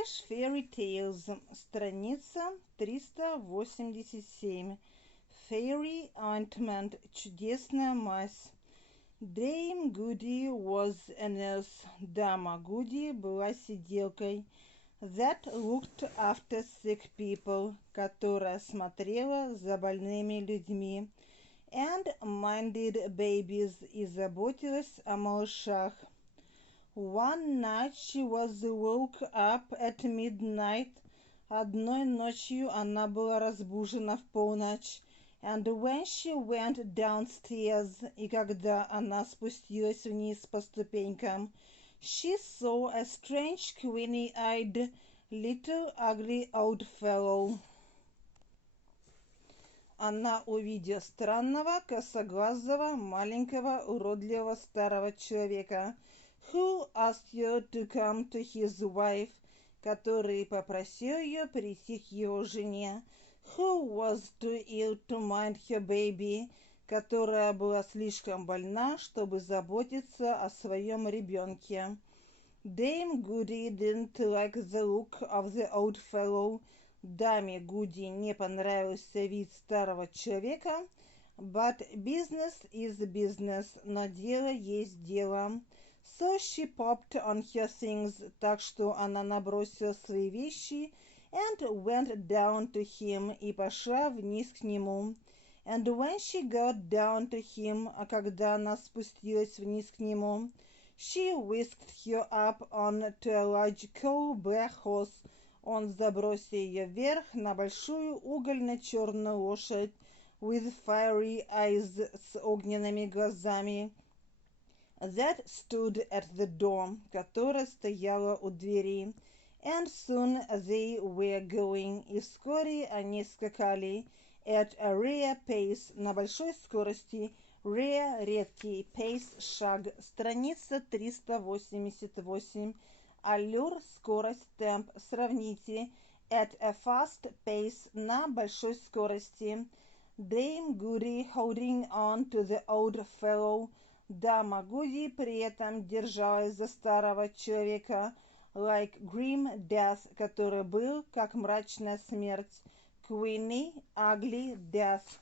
English Fairy Tales, страница 387. Fairy Ointment, чудесная мазь. Dame Goody was a nurse. Дама Гуди была сиделкой. That looked after sick people, которая смотрела за больными людьми. And minded babies, и заботилась о малышах. One night she was woke up at midnight. Одной ночью она была разбужена в полночь. And when she went downstairs, и когда она спустилась вниз по ступенькам, she saw a strange queeny-eyed little ugly old fellow. Она увидела странного, косоглазого, маленького, уродливого старого человека, who asked her to come to his wife, который попросил ее прийти к его жене, who was too ill to mind her baby, которая была слишком больна, чтобы заботиться о своем ребенке. Dame Goody didn't like the look of the old fellow. Даме Гуди не понравился вид старого человека, but business is business, но дело есть дело. So she popped on her things, так что она набросила свои вещи, and went down to him, и пошла вниз к нему. And when she got down to him, а когда она спустилась вниз к нему, she whisked her up on to a large coal black horse. Он забросил ее вверх на большую угольно-черную лошадь, with fiery eyes, с огненными глазами, that stood at the door, которая стояла у двери. And soon they were going, и вскоре они скакали, at a rare pace, на большой скорости, rare, редкий, pace, шаг, страница 388, allure, скорость, темп, сравните, at a fast pace, на большой скорости, Dame Goody holding on to the old fellow, дама Гуди при этом держалась за старого человека, like grim death, который был как мрачная смерть, Queenie, ugly death.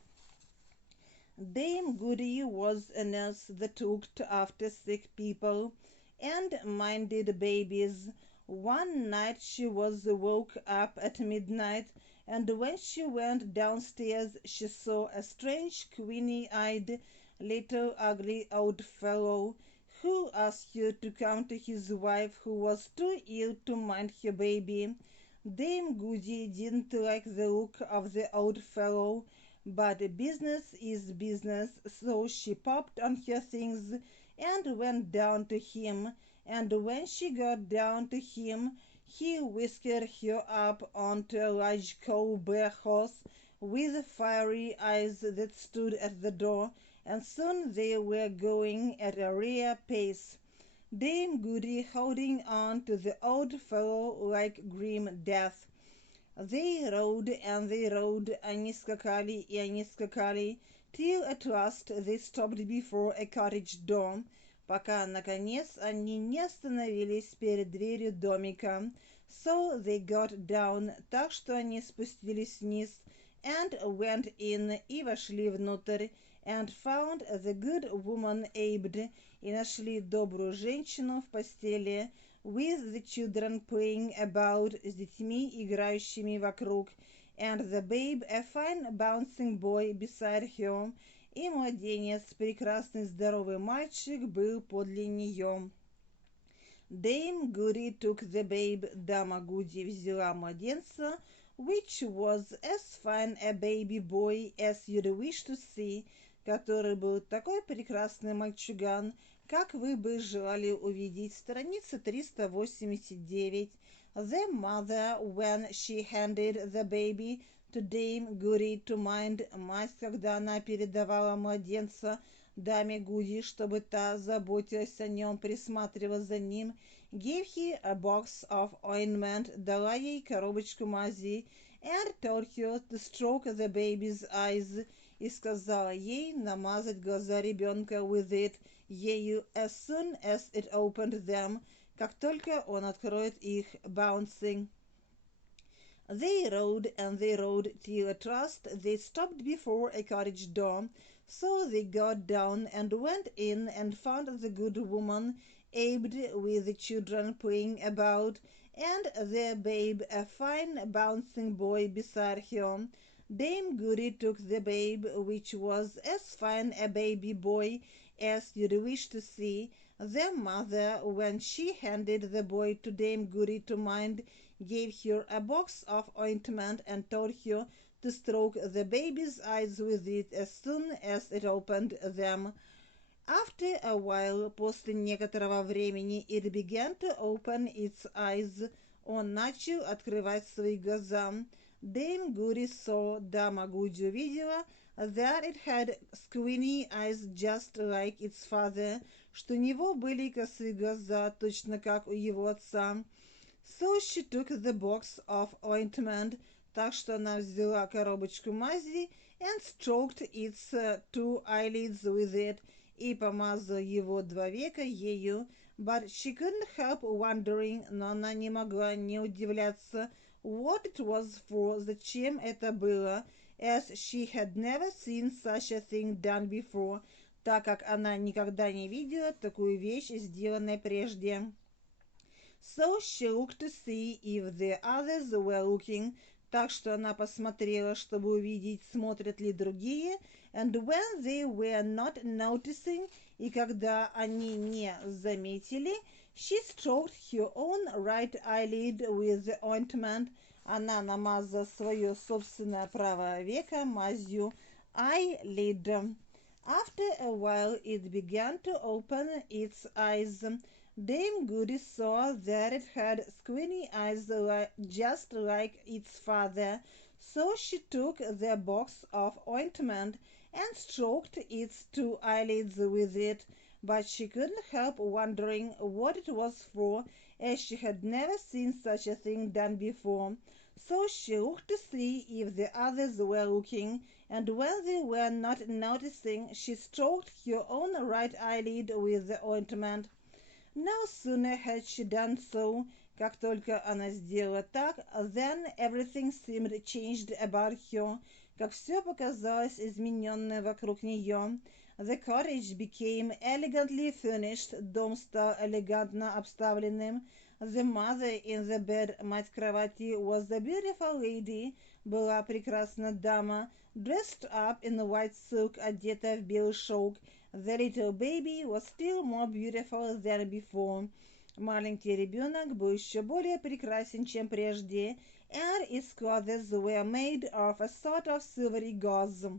Dame Goody was a nurse that looked after sick people and minded babies. One night she was woke up at midnight, and when she went downstairs she saw a strange queeny-eyed little ugly old fellow, who asked her to come to his wife, who was too ill to mind her baby. Dame Goody didn't like the look of the old fellow, but business is business, so she popped on her things and went down to him, and when she got down to him, he whisked her up onto a large coal-black horse with fiery eyes that stood at the door, and soon they were going at a rare pace. Dame Goody holding on to the old fellow like grim death. They rode and they rode, они скакали и они скакали, till at last they stopped before a cottage door, пока, наконец, они не остановились перед дверью домика. So they got down, так что они спустились вниз, and went in, и вошли внутрь, and found the good woman abed, и нашли добрую женщину в постели, with the children playing about, с детьми, играющими вокруг, and the babe, a fine bouncing boy, beside her, и младенец, прекрасный здоровый мальчик, был подле нее. Dame Goody took the babe, дама Гуди взяла младенца, which was as fine a baby boy as you'd wish to see, который был такой прекрасный мальчуган, как вы бы желали увидеть, страница 389. The mother, when she handed the baby to Dame Goody to mind, мать, когда она передавала младенца даме Гуди, чтобы та заботилась о нем, присматривала за ним, gave her a box of ointment, дала ей коробочку мази, and told her to stroke the baby's eyes, и сказала ей намазать глаза ребенка with it, ею, as soon as it opened them, как только он откроет их, bouncing. They rode and they rode till at last they stopped before a cottage door. So they got down and went in and found the good woman aided with the children playing about, and their babe, a fine bouncing boy, beside her. Dame Goody took the babe, which was as fine a baby boy as you'd wish to see. Their mother, when she handed the boy to Dame Goody to mind, gave her a box of ointment and told her to stroke the baby's eyes with it as soon as it opened them. After a while, после некоторого времени, it began to open its eyes. Он начал открывать свои глаза. Dame Goody saw, дама Гуди увидела, that it had squinty eyes just like its father, что у него были косые глаза, точно как у его отца. So she took the box of ointment, так что она взяла коробочку мази and stroked its two eyelids with it, и помазала его два века ею, but she couldn't help wondering, но она не могла не удивляться, what it was for, зачем это было, as she had never seen such a thing done before, так как она никогда не видела такую вещь, сделанной прежде. So she looked to see if the others were looking, так что она посмотрела, чтобы увидеть, смотрят ли другие, and when they were not noticing, и когда они не заметили, she stroked her own right eyelid with the ointment, она намазала свое собственное правое веко мазью eyelid. After a while it began to open its eyes. Dame Goody saw that it had squinty eyes just like its father, so she took the box of ointment and stroked its two eyelids with it, but she couldn't help wondering what it was for, as she had never seen such a thing done before. So she looked to see if the others were looking, and when they were not noticing, she stroked her own right eyelid with the ointment. No sooner had she done so, как только она сделала так, then everything seemed changed about her, как все показалось измененное вокруг нее. The cottage became elegantly furnished, дом стал элегантно обставленным. The mother in the bed, мать кровати, was a beautiful lady, была прекрасная дама, dressed up in white silk, одетая в белый шелк. The little baby was still more beautiful than before. Маленький ребенок был еще более прекрасен, чем прежде, and its clothes were made of a sort of silvery gauze.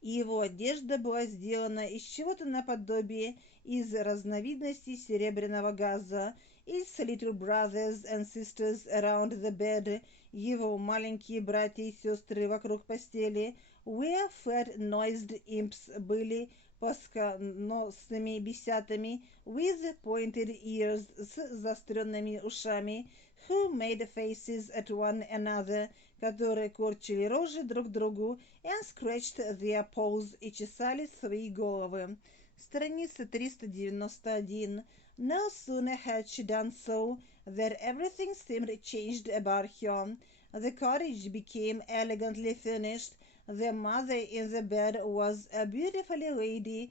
И его одежда была сделана из чего-то наподобие из разновидностей серебряного газа. Its little brothers and sisters around the bed, его маленькие братья и сестры вокруг постели, were flat-nosed imps, были плосконосными бесятами, with pointed ears, с заостренными ушами, who made faces at one another, которые корчили рожи друг другу, and scratched their paws, и чесали свои головы. Страница 391. No sooner had she done so, that everything seemed changed about her. The cottage became elegantly furnished. The mother in the bed was a beautiful lady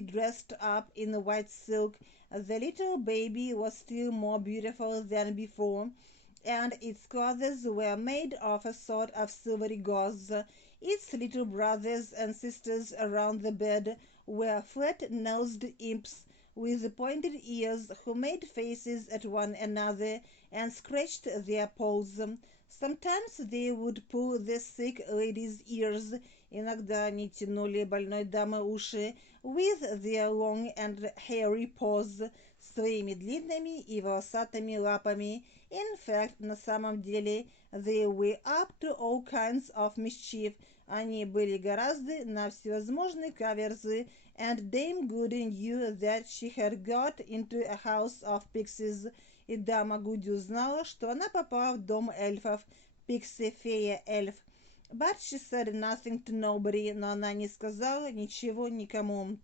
dressed up in white silk. The little baby was still more beautiful than before, and its clothes were made of a sort of silvery gauze. Its little brothers and sisters around the bed were flat-nosed imps with pointed ears, who made faces at one another and scratched their paws. Sometimes they would pull the sick lady's ears, иногда они тянули больной дамы уши, with their long and hairy paws, своими длинными и волосатыми лапами. In fact, на самом деле, they were up to all kinds of mischief, они были гораздо на всевозможные каверзы, and Dame Goody knew that she had got into a house of pixies, и дама Гуди узнала, что она попала в дом эльфов, пикси, фея, эльф. But she said nothing to nobody, но она не сказала ничего никому.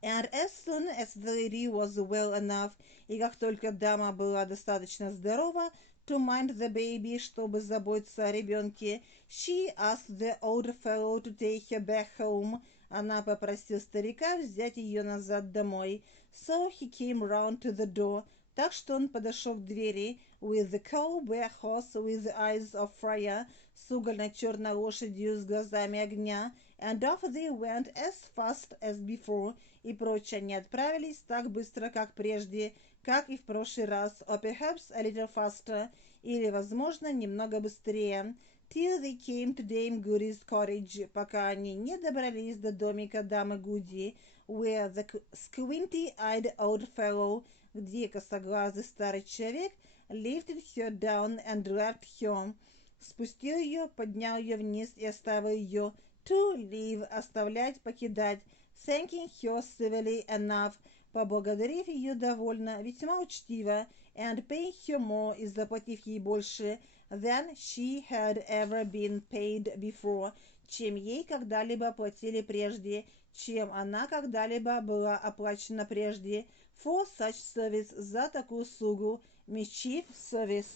And as soon as the lady was well enough, и как только дама была достаточно здорова, to mind the baby, чтобы заботиться о ребенке, she asked the old fellow to take her back home. Она попросила старика взять ее назад домой. So he came round to the door. Так что он подошел к двери. With the cow black horse with the eyes of fire. С угольно-черной лошадью с глазами огня. And off they went as fast as before. И прочь они отправились так быстро, как прежде, как и в прошлый раз, or perhaps a little faster, или, возможно, немного быстрее, till they came to Dame Goody's cottage, пока они не добрались до домика дамы Гуди, where the squinty-eyed old fellow, где косоглазый старый человек, lifted her down and dragged her, спустил ее, поднял ее вниз и оставил ее, to leave, оставлять, покидать, thanking her civilly enough, поблагодарив ее довольно, весьма учтиво, and paying her more, и заплатив ей больше, than she had ever been paid before, чем ей когда-либо платили прежде, чем она когда-либо была оплачена прежде, for such service, за такую услугу, mischief service.